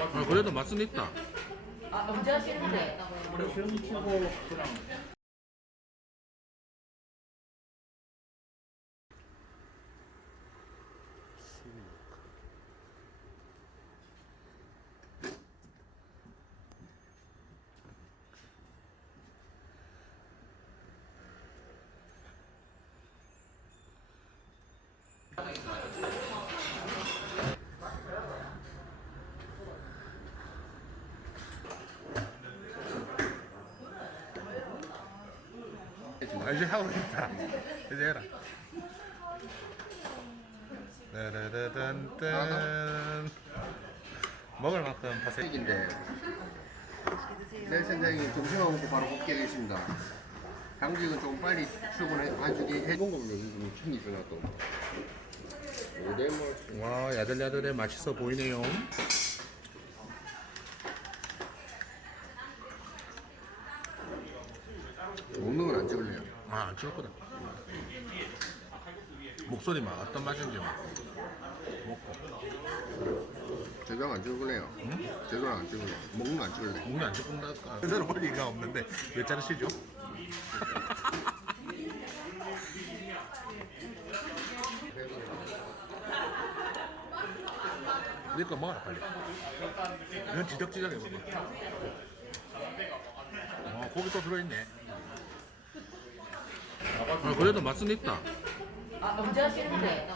아, 그래도 맛은 있다. 아, 언제 하시는데? 아, 이제 하고 있다. 이제 해라. 따라라단딴. 먹을 만큼 파세. 인데 내일 선장님 점심만 먹고 바로 복귀 하겠습니다. 당직은 좀 빨리 출근해주기 해본 거면 요즘 챙기구나 또. 오뎅물 와, 야들야들해 맛있어 보이네요. 먹는 건 안 찍을래요. 아, 안 찍을 거다. 목소리만 어떤 맛인지 막. 제대로 안 찍을래요. 제대로 안 찍을래. 먹는 거 안 찍을래. 목이 안 찍는다. 제대로 볼 리가 없는데 왜 자르시죠? 니거 먹어라 빨리. 이건 지적지적해 먹어. 어, 고기 또 들어있네. 아, 그래도 맛은 있다. 아, 언제 하시는데?